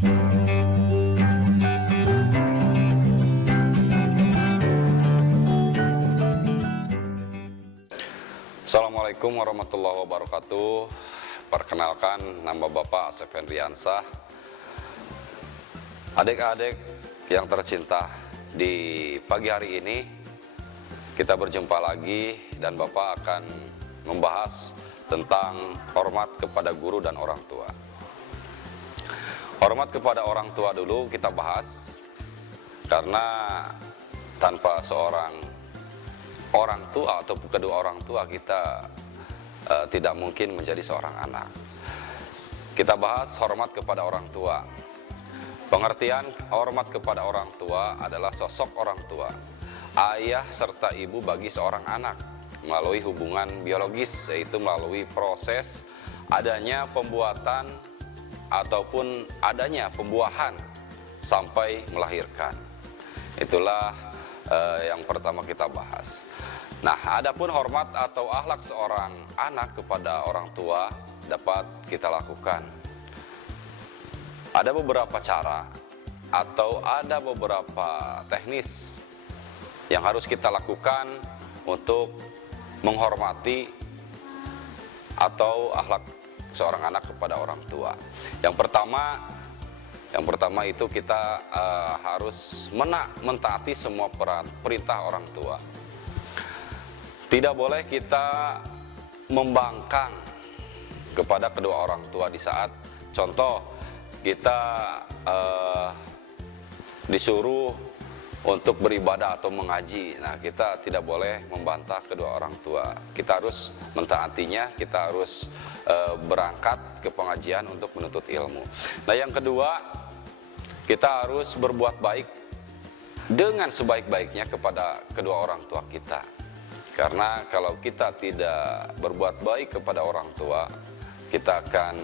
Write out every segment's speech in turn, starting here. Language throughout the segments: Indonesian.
Assalamualaikum warahmatullahi wabarakatuh. Perkenalkan, nama Bapak Asep Hendriansah. Adik-adik yang tercinta, di pagi hari ini kita berjumpa lagi dan Bapak akan membahas tentang hormat kepada guru dan orang tua. Hormat kepada orang tua dulu kita bahas, karena tanpa seorang orang tua atau kedua orang tua kita tidak mungkin menjadi seorang anak. Kita bahas hormat kepada orang tua. Pengertian hormat kepada orang tua adalah sosok orang tua, ayah serta ibu bagi seorang anak melalui hubungan biologis, yaitu melalui proses adanya pembuatan ataupun adanya pembuahan sampai melahirkan. Itulah yang pertama kita bahas. Nah, adapun hormat atau akhlak seorang anak kepada orang tua dapat kita lakukan. Ada beberapa cara atau ada beberapa teknis yang harus kita lakukan untuk menghormati atau akhlak seorang anak kepada orang tua. Yang pertama itu kita harus mentaati semua perintah orang tua. Tidak boleh kita membangkang kepada kedua orang tua di saat contoh kita disuruh untuk beribadah atau mengaji. Nah, kita tidak boleh membantah kedua orang tua. Kita harus mentaatinya, kita harus berangkat ke pengajian untuk menuntut ilmu. Nah, yang kedua, kita harus berbuat baik dengan sebaik-baiknya kepada kedua orang tua kita. Karena kalau kita tidak berbuat baik kepada orang tua, kita akan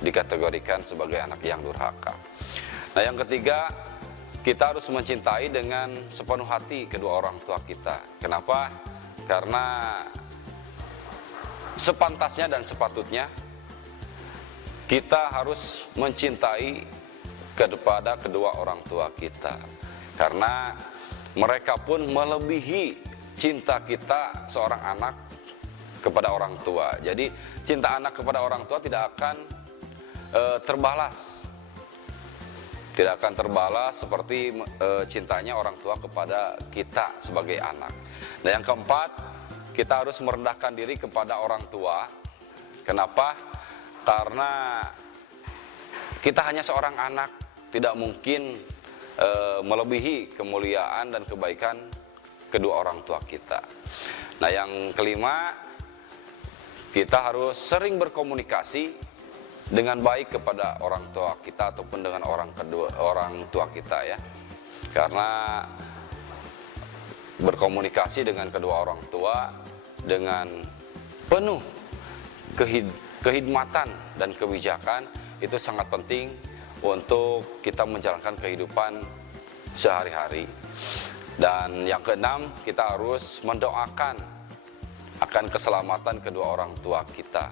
dikategorikan sebagai anak yang durhaka. Nah, yang ketiga, kita harus mencintai dengan sepenuh hati kedua orang tua kita. Kenapa? Karena sepantasnya dan sepatutnya kita harus mencintai kepada kedua orang tua kita. Karena mereka pun melebihi cinta kita seorang anak kepada orang tua. Jadi cinta anak kepada orang tua tidak akan terbalas. Tidak akan terbalas seperti cintanya orang tua kepada kita sebagai anak. Nah, yang keempat, kita harus merendahkan diri kepada orang tua. Kenapa? Karena kita hanya seorang anak, tidak mungkin melebihi kemuliaan dan kebaikan kedua orang tua kita. Nah, yang kelima, kita harus sering berkomunikasi dengan baik kepada orang tua kita ataupun dengan orang tua kita ya. Karena berkomunikasi dengan kedua orang tua dengan penuh kehidmatan dan kebijakan itu sangat penting untuk kita menjalankan kehidupan sehari-hari. Dan yang keenam, kita harus mendoakan akan keselamatan kedua orang tua kita.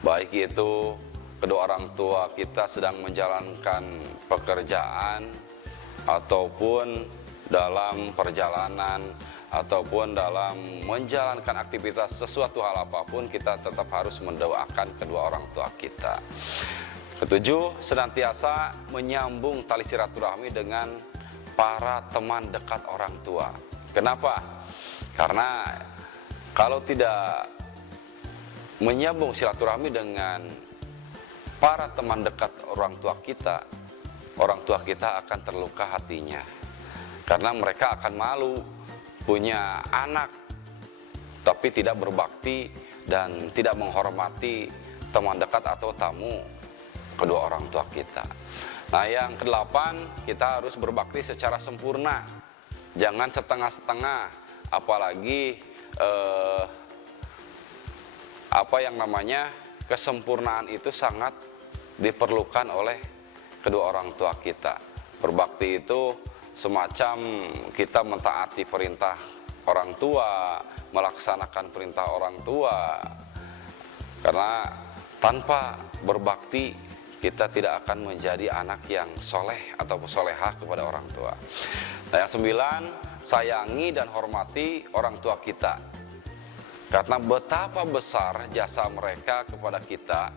Baik itu kedua orang tua kita sedang menjalankan pekerjaan ataupun dalam perjalanan ataupun dalam menjalankan aktivitas sesuatu hal apapun, kita tetap harus mendoakan kedua orang tua kita. Ketujuh, senantiasa menyambung tali silaturahmi dengan para teman dekat orang tua. Kenapa? Karena kalau tidak menyambung silaturahmi dengan para teman dekat orang tua kita akan terluka hatinya. Karena mereka akan malu punya anak tapi tidak berbakti dan tidak menghormati teman dekat atau tamu kedua orang tua kita. Nah, yang kedelapan, kita harus berbakti secara sempurna. Jangan setengah-setengah, apalagi kesempurnaan itu sangat diperlukan oleh kedua orang tua kita. Berbakti itu semacam kita mentaati perintah orang tua, melaksanakan perintah orang tua. Karena tanpa berbakti kita tidak akan menjadi anak yang soleh atau solehah kepada orang tua. Nah, yang 9, sayangi dan hormati orang tua kita. Karena betapa besar jasa mereka kepada kita.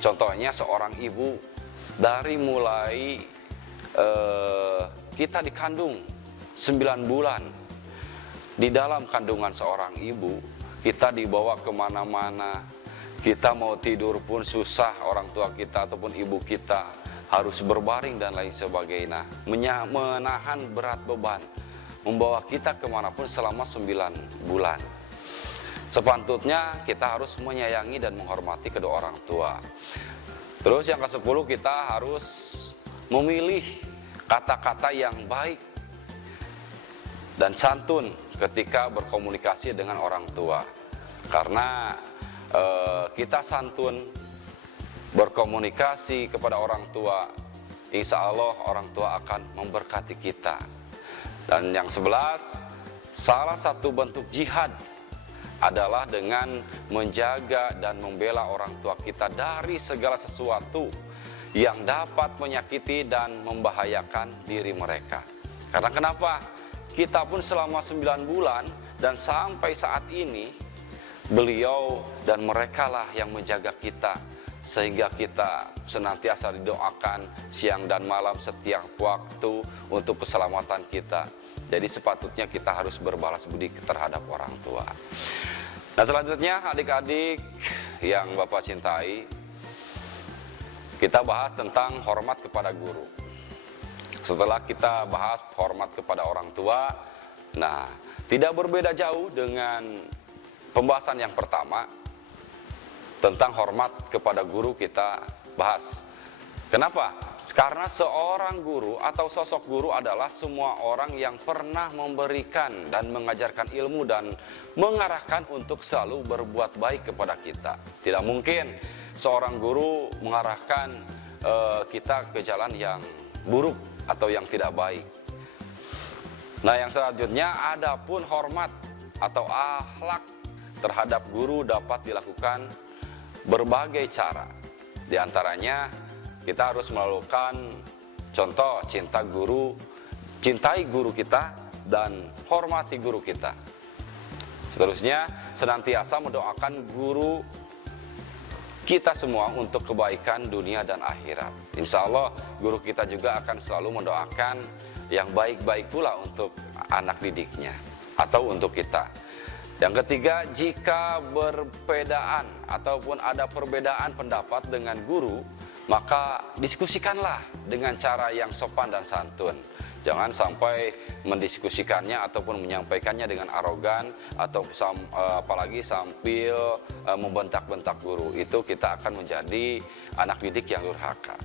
Contohnya seorang ibu, dari mulai kita dikandung 9 bulan. Di dalam kandungan seorang ibu, kita dibawa kemana-mana. Kita mau tidur pun susah, orang tua kita ataupun ibu kita harus berbaring dan lain sebagainya. Menahan berat beban, membawa kita kemanapun selama 9 bulan. Sepatutnya kita harus menyayangi dan menghormati kedua orang tua. Terus yang ke-10, kita harus memilih kata-kata yang baik dan santun ketika berkomunikasi dengan orang tua. Karena kita santun berkomunikasi kepada orang tua, insya Allah orang tua akan memberkati kita. Dan yang 11, salah satu bentuk jihad adalah dengan menjaga dan membela orang tua kita dari segala sesuatu yang dapat menyakiti dan membahayakan diri mereka. Karena kenapa? Kita pun selama 9 bulan dan sampai saat ini, beliau dan merekalah yang menjaga kita, sehingga kita senantiasa didoakan siang dan malam setiap waktu untuk keselamatan kita. Jadi sepatutnya kita harus berbalas budi terhadap orang tua. Nah, selanjutnya adik-adik yang Bapak cintai, kita bahas tentang hormat kepada guru. Setelah kita bahas hormat kepada orang tua, nah, tidak berbeda jauh dengan pembahasan yang pertama tentang hormat kepada guru kita bahas. Kenapa? Karena seorang guru atau sosok guru adalah semua orang yang pernah memberikan dan mengajarkan ilmu dan mengarahkan untuk selalu berbuat baik kepada kita. Tidak mungkin seorang guru mengarahkan kita ke jalan yang buruk atau yang tidak baik. Nah, yang selanjutnya, adapun hormat atau akhlak terhadap guru dapat dilakukan berbagai cara. Di antaranya kita harus melakukan contoh cintai guru kita dan hormati guru kita. Seterusnya, senantiasa mendoakan guru kita semua untuk kebaikan dunia dan akhirat. Insya Allah guru kita juga akan selalu mendoakan yang baik-baik pula untuk anak didiknya atau untuk kita. Yang ketiga, jika berbedaan ataupun ada perbedaan pendapat dengan guru, maka diskusikanlah dengan cara yang sopan dan santun. Jangan sampai mendiskusikannya ataupun menyampaikannya dengan arogan atau apalagi sambil membentak-bentak guru. Itu kita akan menjadi anak didik yang durhaka.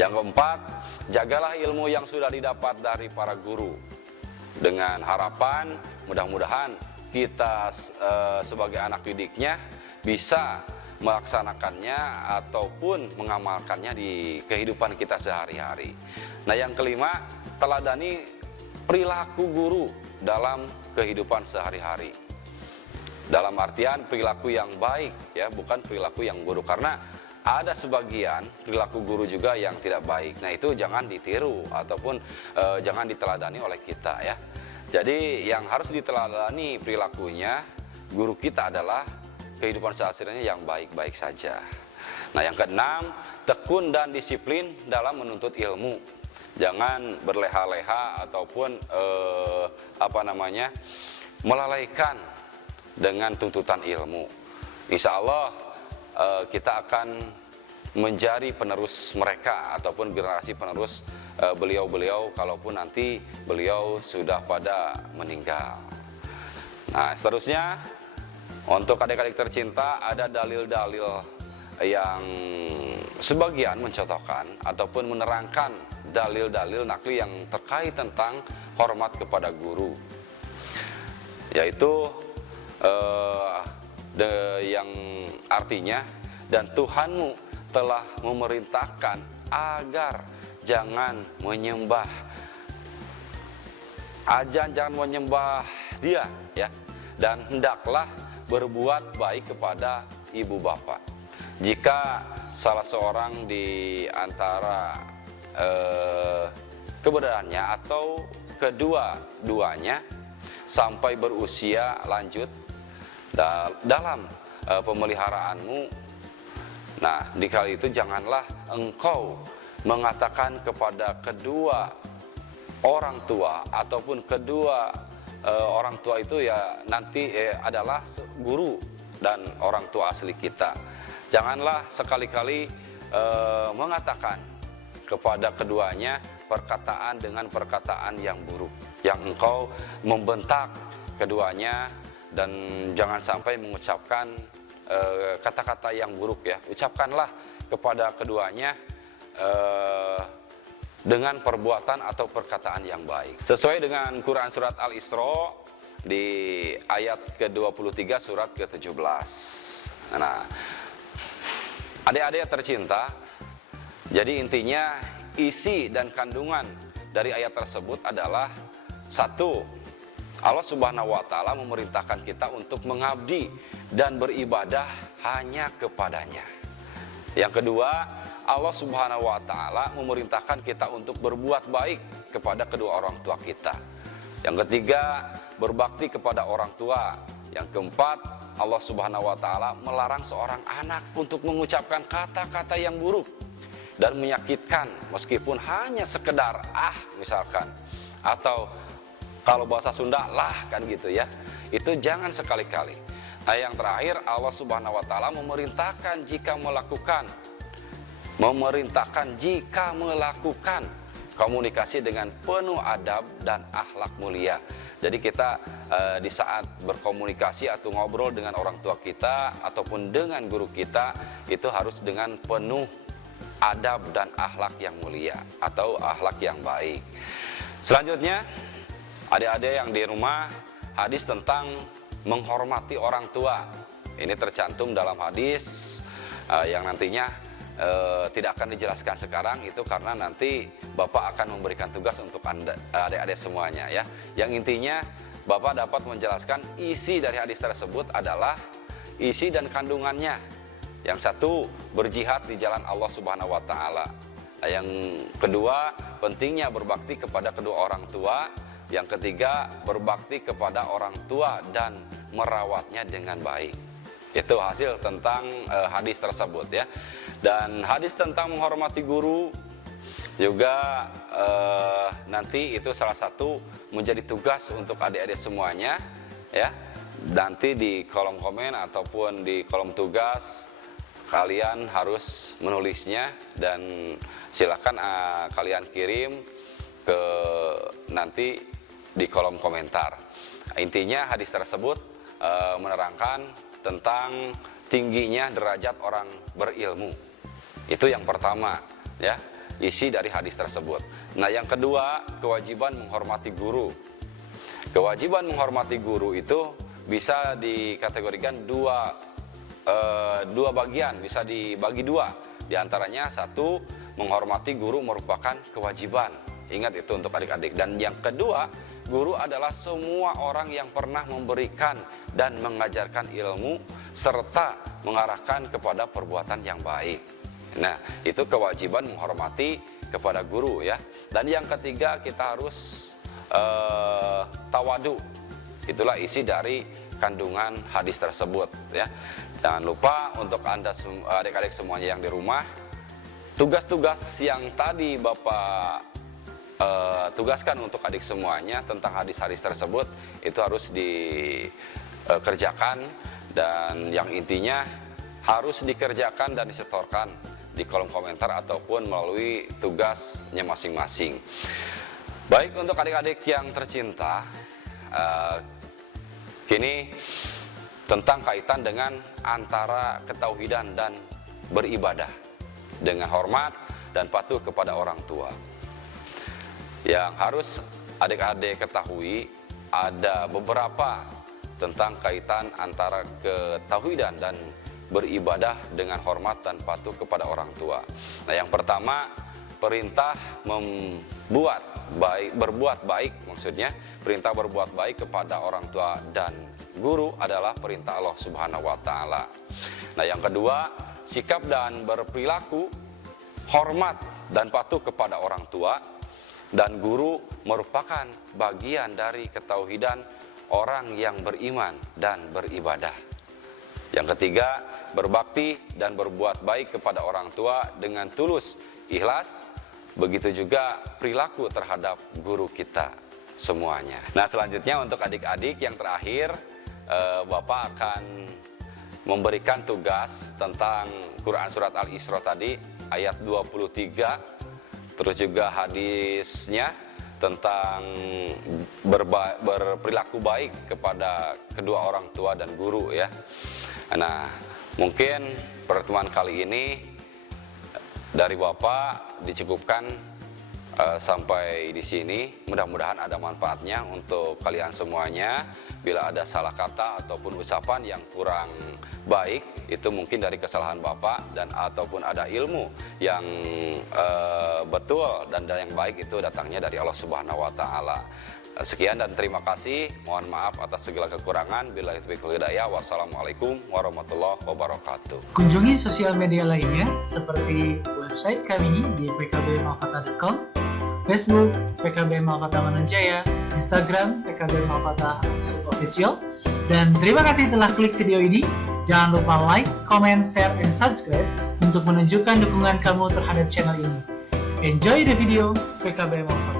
Yang keempat, jagalah ilmu yang sudah didapat dari para guru. Dengan harapan mudah-mudahan kita sebagai anak didiknya bisa melaksanakannya ataupun mengamalkannya di kehidupan kita sehari-hari. Nah, yang kelima, teladani perilaku guru dalam kehidupan sehari-hari. Dalam artian perilaku yang baik, ya, bukan perilaku yang buruk. Karena ada sebagian perilaku guru juga yang tidak baik. Nah, itu jangan ditiru ataupun jangan diteladani oleh kita, ya. Jadi yang harus diteladani perilakunya guru kita adalah kehidupan sehari-harinya yang baik-baik saja. Nah, yang keenam, tekun dan disiplin dalam menuntut ilmu. Jangan berleha-leha ataupun melalaikan dengan tuntutan ilmu. Insya Allah kita akan menjadi penerus mereka ataupun generasi penerus beliau-beliau kalaupun nanti beliau sudah pada meninggal. Nah, seterusnya untuk adik-adik tercinta, ada dalil-dalil yang sebagian mencontohkan ataupun menerangkan dalil-dalil nakli yang terkait tentang hormat kepada guru, yaitu yang artinya, dan Tuhanmu telah memerintahkan agar jangan menyembah dia, ya, dan hendaklah berbuat baik kepada ibu bapak. Jika salah seorang di antara keberadaannya atau kedua-duanya sampai berusia lanjut dalam pemeliharaanmu. Nah, di kali itu janganlah engkau mengatakan kepada kedua orang tua ataupun kedua orang tua itu ya nanti adalah guru dan orang tua asli kita. Janganlah sekali-kali mengatakan kepada keduanya perkataan dengan perkataan yang buruk, yang engkau membentak keduanya, dan jangan sampai mengucapkan kata-kata yang buruk ya. Ucapkanlah kepada keduanya dengan perbuatan atau perkataan yang baik. Sesuai dengan Quran surat Al-Isra di ayat ke-23 surat ke-17. Nah, adik-adik tercinta, jadi intinya isi dan kandungan dari ayat tersebut adalah satu, Allah Subhanahu wa Ta'ala memerintahkan kita untuk mengabdi dan beribadah hanya kepadanya. Yang kedua, Allah Subhanahu wa Ta'ala memerintahkan kita untuk berbuat baik kepada kedua orang tua kita. Yang ketiga, berbakti kepada orang tua. Yang keempat, Allah Subhanahu wa Ta'ala melarang seorang anak untuk mengucapkan kata-kata yang buruk dan menyakitkan, meskipun hanya sekedar misalkan, atau kalau bahasa Sunda lah kan gitu ya. Itu jangan sekali-kali. Nah, yang terakhir, Allah Subhanahu wa Ta'ala memerintahkan jika melakukan komunikasi dengan penuh adab dan akhlak mulia. Jadi kita di saat berkomunikasi atau ngobrol dengan orang tua kita ataupun dengan guru kita, itu harus dengan penuh adab dan akhlak yang mulia atau akhlak yang baik. Selanjutnya, adik-adik yang di rumah, hadis tentang menghormati orang tua. Ini tercantum dalam hadis yang nantinya tidak akan dijelaskan sekarang, itu karena nanti Bapak akan memberikan tugas untuk adik-adik semuanya ya. Yang intinya Bapak dapat menjelaskan isi dari hadis tersebut adalah isi dan kandungannya. Yang satu, berjihad di jalan Allah Subhanahu wa Ta'ala. Nah, yang kedua, pentingnya berbakti kepada kedua orang tua. Yang ketiga, berbakti kepada orang tua dan merawatnya dengan baik. Itu hasil tentang hadis tersebut ya. Dan hadis tentang menghormati guru juga nanti itu salah satu menjadi tugas untuk adik-adik semuanya ya. Nanti di kolom komen ataupun di kolom tugas kalian harus menulisnya, dan silakan kalian kirim ke nanti di kolom komentar. Intinya hadis tersebut menerangkan tentang tingginya derajat orang berilmu. Itu yang pertama ya, isi dari hadis tersebut. Nah, yang kedua, kewajiban menghormati guru. Kewajiban menghormati guru itu bisa dikategorikan dua bagian, bisa dibagi dua. Di antaranya satu, menghormati guru merupakan kewajiban. Ingat itu untuk adik-adik. Dan yang kedua, guru adalah semua orang yang pernah memberikan dan mengajarkan ilmu serta mengarahkan kepada perbuatan yang baik. Nah, itu kewajiban menghormati kepada guru ya. Dan yang ketiga, kita harus tawadu. Itulah isi dari kandungan hadis tersebut ya. Jangan lupa untuk Anda adik-adik semuanya yang di rumah, tugas-tugas yang tadi Bapak tugaskan untuk adik semuanya tentang hadis-hadis tersebut itu harus dikerjakan, dan yang intinya harus dikerjakan dan disetorkan di kolom komentar ataupun melalui tugasnya masing-masing. Baik, untuk adik-adik yang tercinta, kini tentang kaitan dengan antara ketauhidan dan beribadah dengan hormat dan patuh kepada orang tua. Yang harus adik-adik ketahui, ada beberapa tentang kaitan antara ketauhidan dan beribadah dengan hormat dan patuh kepada orang tua. Nah, yang pertama, perintah berbuat baik, maksudnya perintah berbuat baik kepada orang tua dan guru adalah perintah Allah Subhanahu wa Ta'ala. Nah, yang kedua, sikap dan berperilaku hormat dan patuh kepada orang tua dan guru merupakan bagian dari ketauhidan orang yang beriman dan beribadah. Yang ketiga, berbakti dan berbuat baik kepada orang tua dengan tulus, ikhlas. Begitu juga perilaku terhadap guru kita semuanya. Nah, selanjutnya untuk adik-adik yang terakhir, Bapak akan memberikan tugas tentang Quran Surat Al-Isra tadi, ayat 23, terus juga hadisnya tentang berperilaku baik kepada kedua orang tua dan guru ya. Nah, mungkin pertemuan kali ini dari Bapak dicukupkan sampai di sini. Mudah-mudahan ada manfaatnya untuk kalian semuanya. Bila ada salah kata ataupun ucapan yang kurang baik, itu mungkin dari kesalahan Bapak, dan ataupun ada ilmu yang betul dan yang baik, itu datangnya dari Allah Subhanahu wa taala. Sekian dan terima kasih. Mohon maaf atas segala kekurangan. Billahi taufiq wal hidayah. Wassalamualaikum warahmatullahi wabarakatuh. Kunjungi sosial media lainnya seperti website kami di pkbmalfata.com, Facebook PKB Malfata Manunjaya, Instagram PKB Malfata Official. Dan terima kasih telah klik video ini. Jangan lupa like, comment, share, and subscribe untuk menunjukkan dukungan kamu terhadap channel ini. Enjoy the video PKB Malfata.